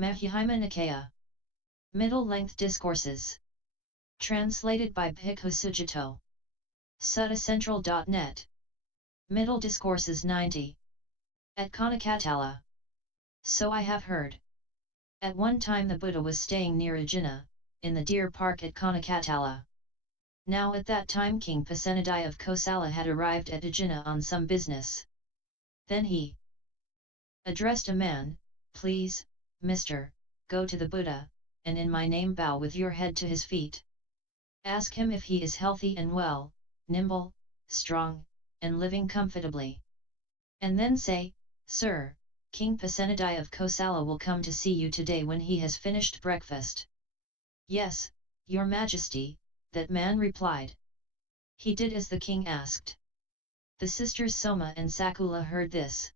Majjhima Nikaya. Middle-length discourses. Translated by Bhikkhu Sujato. Suttacentral.net. Middle Discourses 90. At Kannakatthala. So I have heard. At one time the Buddha was staying near Ajina, in the deer park at Kannakatthala. Now at that time King Pasenadi of Kosala had arrived at Ajina on some business. Then he addressed a man, "Please, Mr., go to the Buddha, and in my name bow with your head to his feet. Ask him if he is healthy and well, nimble, strong, and living comfortably. And then say, 'Sir, King Pasenadi of Kosala will come to see you today when he has finished breakfast.' 'Yes, your Majesty,' that man replied. He did as the king asked. The sisters Soma and Sakula heard this.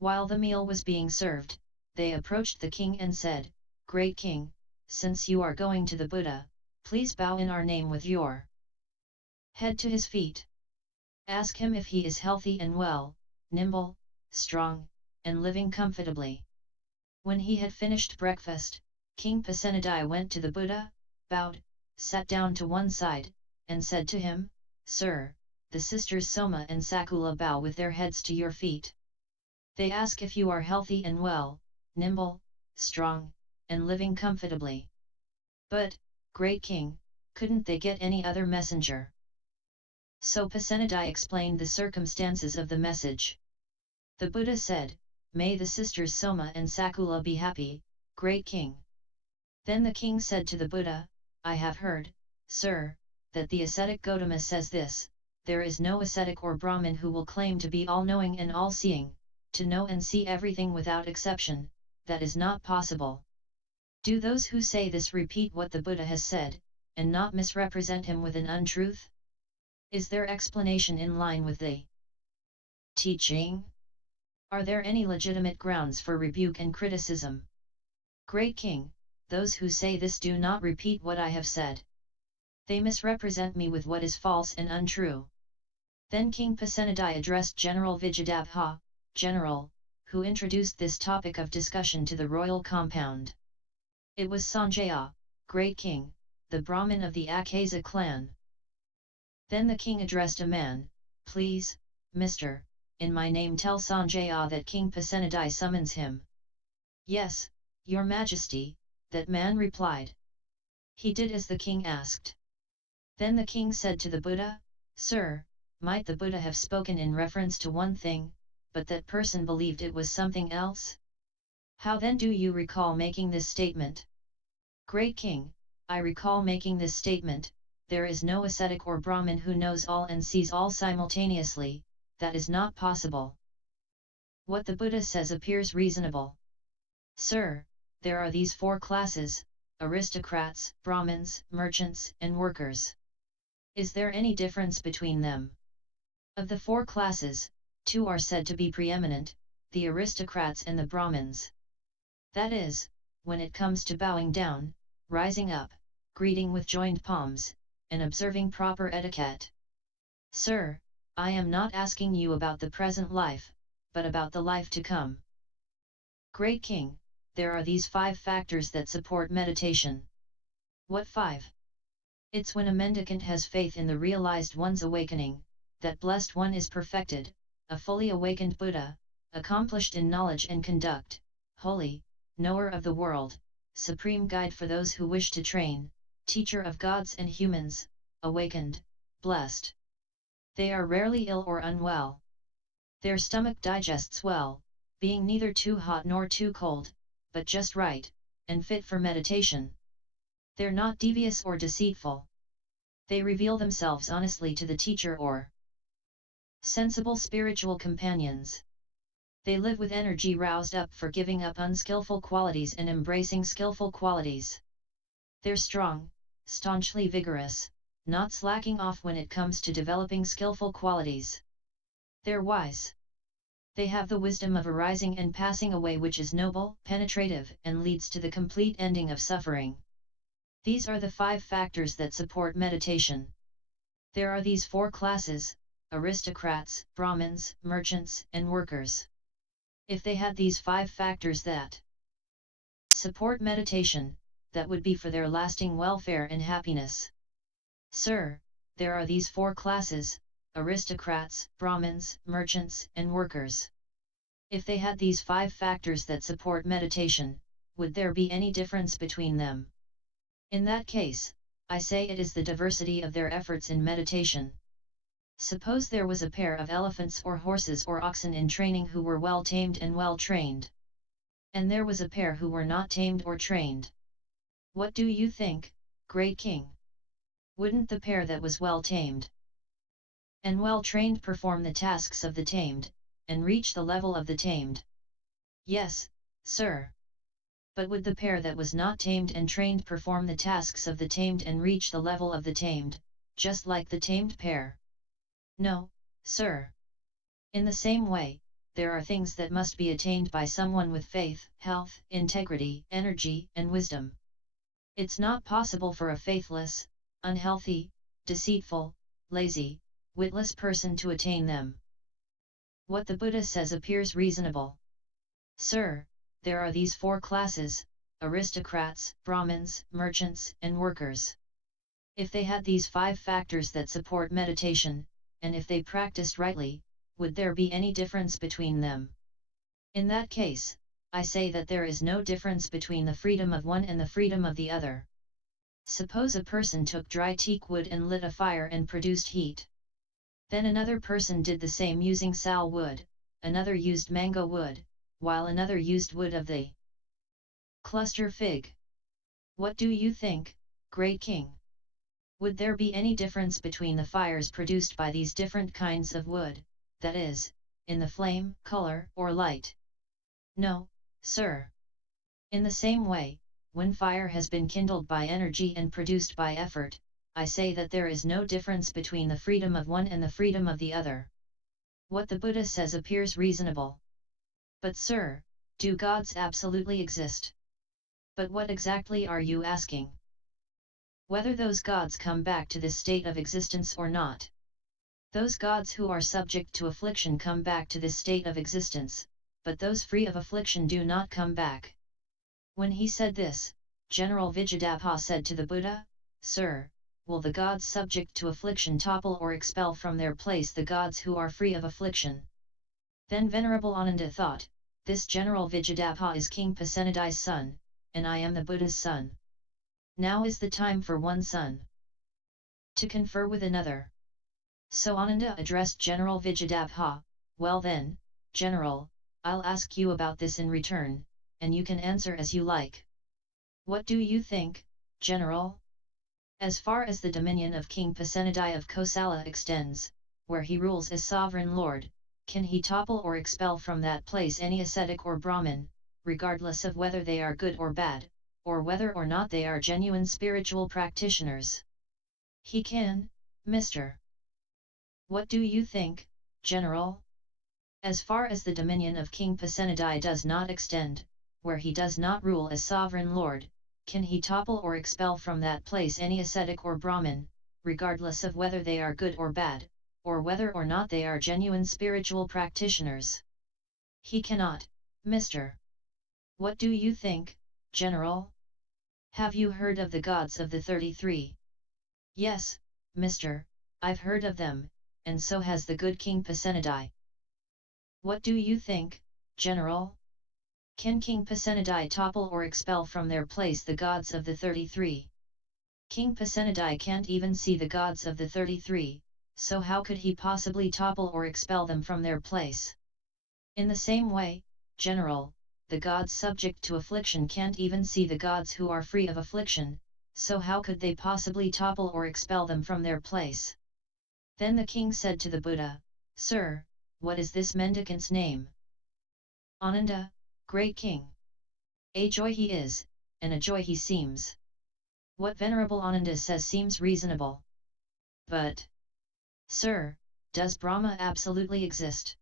While the meal was being served, they approached the king and said, 'Great king, since you are going to the Buddha, please bow in our name with your head to his feet. Ask him if he is healthy and well, nimble, strong, and living comfortably.' When he had finished breakfast, King Pasenadi went to the Buddha, bowed, sat down to one side, and said to him, 'Sir, the sisters Soma and Sakula bow with their heads to your feet. They ask if you are healthy and well, nimble, strong, and living comfortably. But, great king, couldn't they get any other messenger?' So Pasenadi explained the circumstances of the message. The Buddha said, 'May the sisters Soma and Sakula be happy, great king.' Then the king said to the Buddha, 'I have heard, sir, that the ascetic Gotama says this: there is no ascetic or brahmin who will claim to be all-knowing and all-seeing, to know and see everything without exception. That is not possible. Do those who say this repeat what the Buddha has said, and not misrepresent him with an untruth? Is their explanation in line with the teaching? Are there any legitimate grounds for rebuke and criticism? Great king, those who say this do not repeat what I have said. They misrepresent me with what is false and untrue.' Then King Pasenadi addressed General Vidudabha, General, who introduced this topic of discussion to the royal compound. It was Sanjaya, great king, the brahmin of the Akasa clan. Then the king addressed a man, 'Please, Mr., in my name tell Sanjaya that King Pasenadi summons him.' 'Yes, your Majesty,' that man replied. He did as the king asked. Then the king said to the Buddha, 'Sir, might the Buddha have spoken in reference to one thing, but that person believed it was something else? How then do you recall making this statement?' 'Great king, I recall making this statement: there is no ascetic or brahmin who knows all and sees all simultaneously, that is not possible. What the Buddha says appears reasonable. Sir, there are these four classes: aristocrats, brahmins, merchants, and workers. Is there any difference between them? Of the four classes, two are said to be preeminent, the aristocrats and the brahmins. That is, when it comes to bowing down, rising up, greeting with joined palms, and observing proper etiquette. Sir, I am not asking you about the present life, but about the life to come. Great king, there are these 5 factors that support meditation.' 'What 5? It's when a mendicant has faith in the realized one's awakening, that blessed one is perfected, a fully awakened Buddha, accomplished in knowledge and conduct, holy, knower of the world, supreme guide for those who wish to train, teacher of gods and humans, awakened, blessed. They are rarely ill or unwell. Their stomach digests well, being neither too hot nor too cold, but just right, and fit for meditation. They're not devious or deceitful. They reveal themselves honestly to the teacher or sensible spiritual companions. They live with energy roused up for giving up unskillful qualities and embracing skillful qualities. They're strong, staunchly vigorous, not slacking off when it comes to developing skillful qualities. They're wise. They have the wisdom of arising and passing away, which is noble, penetrative, and leads to the complete ending of suffering. These are the 5 factors that support meditation. There are these 4 classes: aristocrats, brahmins, merchants, and workers. If they had these 5 factors that support meditation, that would be for their lasting welfare and happiness. Sir, there are these 4 classes: aristocrats, Brahmins, merchants, and workers. If they had these 5 factors that support meditation, would there be any difference between them? In that case, I say it is the diversity of their efforts in meditation. Suppose there was a pair of elephants or horses or oxen in training who were well tamed and well trained. And there was a pair who were not tamed or trained. What do you think, great king? Wouldn't the pair that was well tamed and well trained perform the tasks of the tamed, and reach the level of the tamed? Yes, sir. But would the pair that was not tamed and trained perform the tasks of the tamed and reach the level of the tamed, just like the tamed pair? No, sir. In the same way, there are things that must be attained by someone with faith, health, integrity, energy, and wisdom. It's not possible for a faithless, unhealthy, deceitful, lazy, witless person to attain them. What the Buddha says appears reasonable. Sir, there are these 4 classes: aristocrats, Brahmins, merchants, and workers. If they had these 5 factors that support meditation, and if they practiced rightly, would there be any difference between them? In that case, I say that there is no difference between the freedom of one and the freedom of the other. Suppose a person took dry teak wood and lit a fire and produced heat. Then another person did the same using sal wood, another used mango wood, while another used wood of the cluster fig. What do you think, great king? Would there be any difference between the fires produced by these different kinds of wood, that is, in the flame, color, or light? No, sir. In the same way, when fire has been kindled by energy and produced by effort, I say that there is no difference between the freedom of one and the freedom of the other. What the Buddha says appears reasonable. But sir, do gods absolutely exist? But what exactly are you asking? Whether those gods come back to this state of existence or not. Those gods who are subject to affliction come back to this state of existence, but those free of affliction do not come back. When he said this, General Vidudabha said to the Buddha, Sir, will the gods subject to affliction topple or expel from their place the gods who are free of affliction? Then Venerable Ananda thought, this General Vidudabha is King Pasenadi's son, and I am the Buddha's son. Now is the time for one son to confer with another. So Ananda addressed General Vidudabha, well then, General, I'll ask you about this in return, and you can answer as you like. What do you think, General? As far as the dominion of King Pasenadi of Kosala extends, where he rules as sovereign lord, can he topple or expel from that place any ascetic or Brahmin, regardless of whether they are good or bad, or whether or not they are genuine spiritual practitioners? He can, Mr. What do you think, General? As far as the dominion of King Pasenadi does not extend, where he does not rule as sovereign lord, can he topple or expel from that place any ascetic or Brahmin, regardless of whether they are good or bad, or whether or not they are genuine spiritual practitioners? He cannot, Mr. What do you think, General? Have you heard of the gods of the 33? Yes, Mr., I've heard of them, and so has the good King Pasenadi. What do you think, General? Can King Pasenadi topple or expel from their place the gods of the 33? King Pasenadi can't even see the gods of the 33, so how could he possibly topple or expel them from their place? In the same way, General, the gods subject to affliction can't even see the gods who are free of affliction, so how could they possibly topple or expel them from their place? Then the king said to the Buddha, Sir, what is this mendicant's name? Ananda, great king. A joy he is, and a joy he seems. What Venerable Ananda says seems reasonable. But, sir, does Brahma absolutely exist?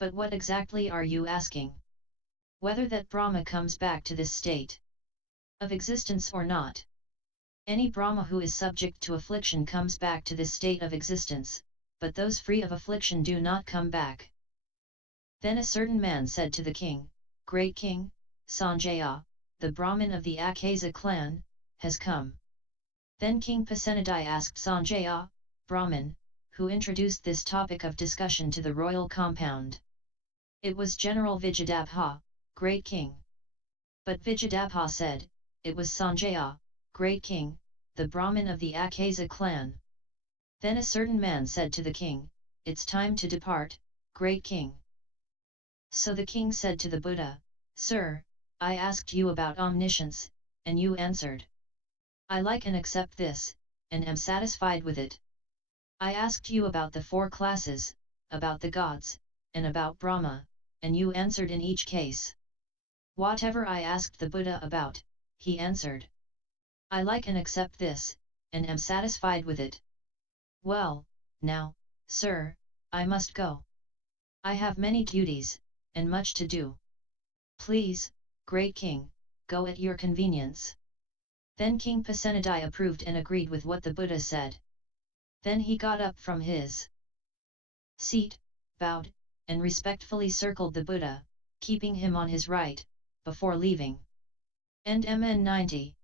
But what exactly are you asking? Whether that Brahma comes back to this state of existence or not? Any Brahma who is subject to affliction comes back to this state of existence, but those free of affliction do not come back. Then a certain man said to the king, Great king, Sanjaya, the Brahmin of the Akasa clan, has come. Then King Pasenadi asked Sanjaya, Brahmin, who introduced this topic of discussion to the royal compound. It was General Vidudabha, great king. But Vidudabha said, it was Sanjaya, great king, the Brahmin of the Akasa clan. Then a certain man said to the king, it's time to depart, great king. So the king said to the Buddha, Sir, I asked you about omniscience, and you answered. I like and accept this, and am satisfied with it. I asked you about the four classes, about the gods, and about Brahma, and you answered in each case. Whatever I asked the Buddha about, he answered. I like and accept this, and am satisfied with it. Well, now, sir, I must go. I have many duties, and much to do. Please, great king, go at your convenience. Then King Pasenadi approved and agreed with what the Buddha said. Then he got up from his seat, bowed, and respectfully circled the Buddha, keeping him on his right, before leaving. End MN 90.